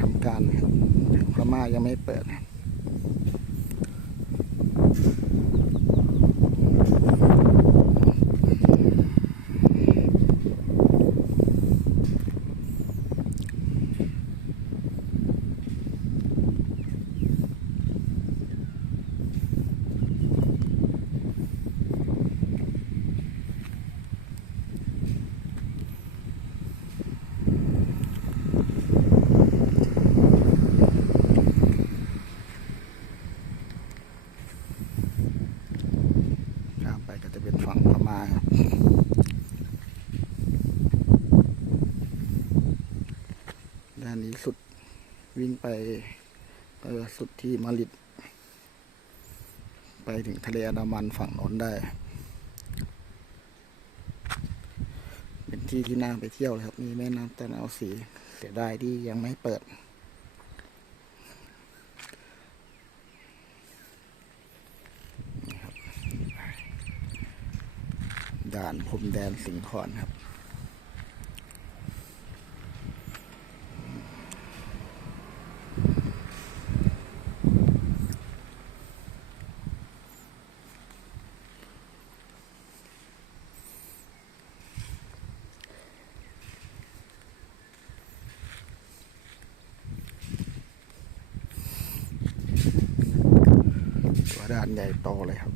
ทำการพม่ายังไม่เปิด งพม่าด้านนี้สุดวิ่งไปเออสุดที่มาลิดไปถึงทะเลอันดามันฝั่งโน้นได้ เป็นที่ที่น่าไปเที่ยวเลยครับ มีแม่น้ำตะนาวสี เสียดายที่ยังไม่เปิด นี่ครับ ด่านพรมแดนสิงห์ขอนครับ ตัวด่านใหญ่โตเลยครับ